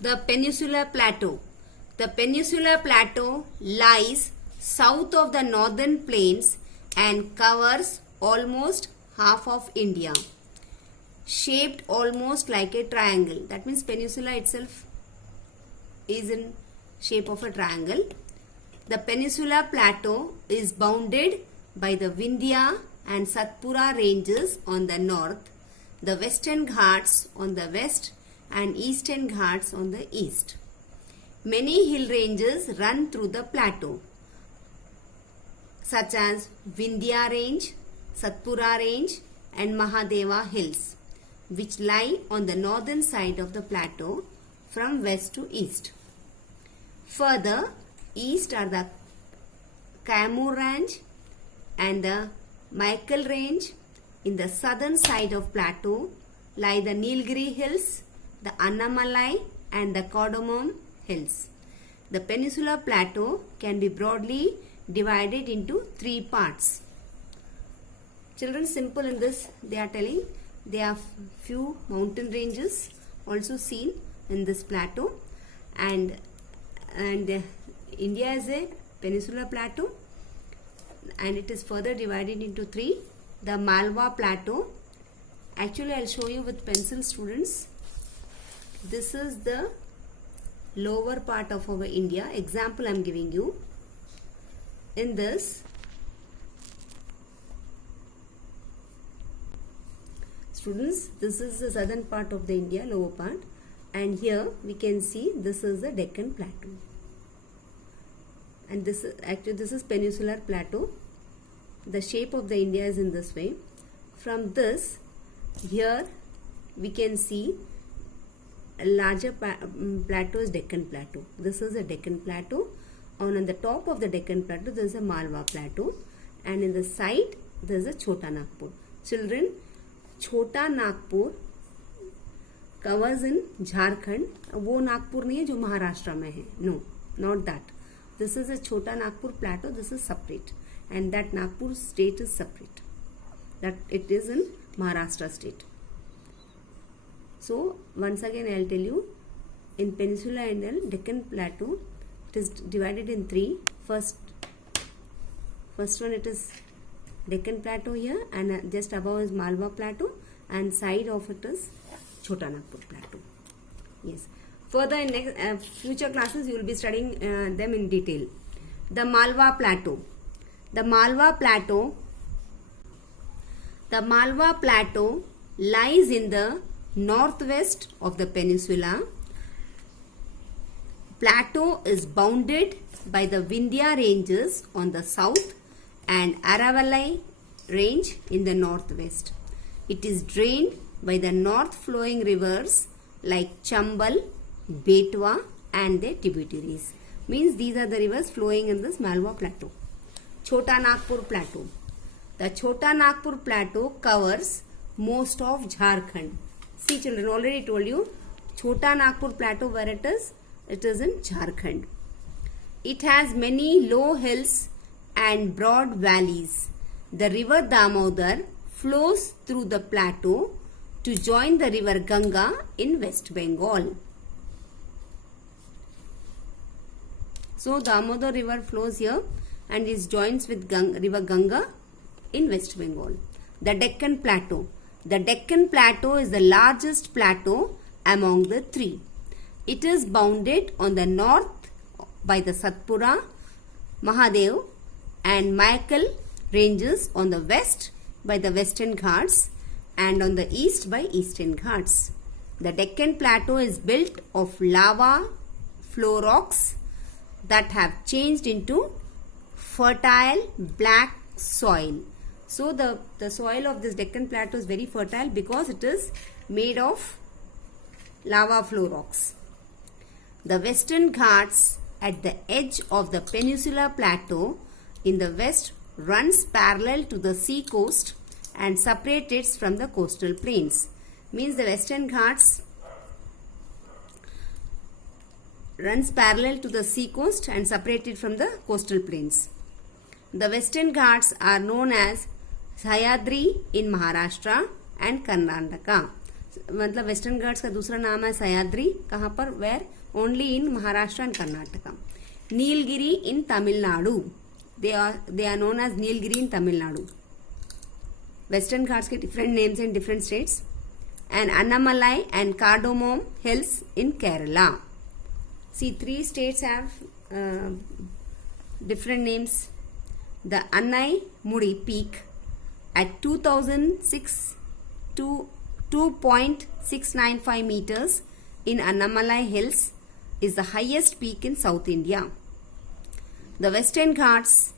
The Peninsular Plateau. The Peninsular Plateau lies south of the northern plains and covers almost half of India. Shaped almost like a triangle. That means peninsula itself is in shape of a triangle. The Peninsular Plateau is bounded by the Vindhya and Satpura ranges on the north, the Western Ghats on the west and Eastern Ghats on the east. Many hill ranges run through the plateau, such as Vindhya range, Satpura range and Mahadeva hills, which lie on the northern side of the plateau from west to east. Further east are the Kaimur range and the Michael range. In the southern side of plateau lie the Nilgiri hills, the Annamalai and the Cardamom hills. The Peninsular Plateau can be broadly divided into three parts. Children, simple in this they are telling there are few mountain ranges also seen in this plateau, and India is a peninsular plateau and it is further divided into three. The Malwa Plateau, actually I'll show you with pencil, students. This is the lower part of our India. Example I'm giving you. In this, students, this is the southern part of the India, lower part, and here we can see this is the Deccan Plateau, and this is Peninsular Plateau. The shape of the India is in this way. From this, here we can see a larger plateau is Deccan Plateau. This is a Deccan Plateau. On the top of the Deccan Plateau there is a Malwa Plateau, and in the side there is a Chota Nagpur. Children, Chota Nagpur covers in Jharkhand. वो नागपुर नहीं है जो महाराष्ट्र में है. No, not that. This is a Chota Nagpur Plateau. This is separate, and that Nagpur state is separate. That it is in Maharashtra state. So once again I will tell you, in Peninsula and Deccan Plateau it is divided in three. First one it is Deccan Plateau here, and just above is Malwa Plateau, and side of it is Chota Nagpur Plateau. Yes. Further in next future classes you will be studying them in detail. The Malwa Plateau. The Malwa Plateau lies in the northwest of the peninsula. Plateau is bounded by the Vindhya ranges on the south and Aravalli range in the northwest. It is drained by the north flowing rivers like Chambal, Betwa and their tributaries. Means these are the rivers flowing in this Malwa Plateau. Chota Nagpur Plateau. The Chota Nagpur Plateau covers most of Jharkhand. See children, already told you Chota Nagpur Plateau where it is in Jharkhand. It has many low hills and broad valleys. The river Damodar flows through the plateau to join the river Ganga in West Bengal. So Damodar river flows here and is joins with river Ganga in West Bengal. The Deccan Plateau. The Deccan Plateau is the largest plateau among the three. It is bounded on the north by the Satpura, Mahadev and Michael ranges, on the west by the Western Ghats and on the east by Eastern Ghats. The Deccan Plateau is built of lava flow rocks that have changed into fertile black soil. So the soil of this Deccan Plateau is very fertile because it is made of lava flow rocks. The Western Ghats at the edge of the Peninsular Plateau in the west runs parallel to the sea coast and separates it from the coastal plains. Means the Western Ghats runs parallel to the sea coast and separated from the coastal plains. The Western Ghats are known as Sahyadri in Maharashtra and Karnataka. मतलब western Ghats का दूसरा नाम है सह्याद्री. कहाँ पर? Where? Only in Maharashtra and Karnataka. Nilgiri in Tamil Nadu. they are known as Nilgiri in Tamil Nadu. Western Ghats के different names in different states. And Annamalai and Cardamom Hills in Kerala. See, 3 states have different names. The Annai Mudi peak at 2006 to 2.695 meters in Annamalai Hills is the highest peak in South India. The Western Ghats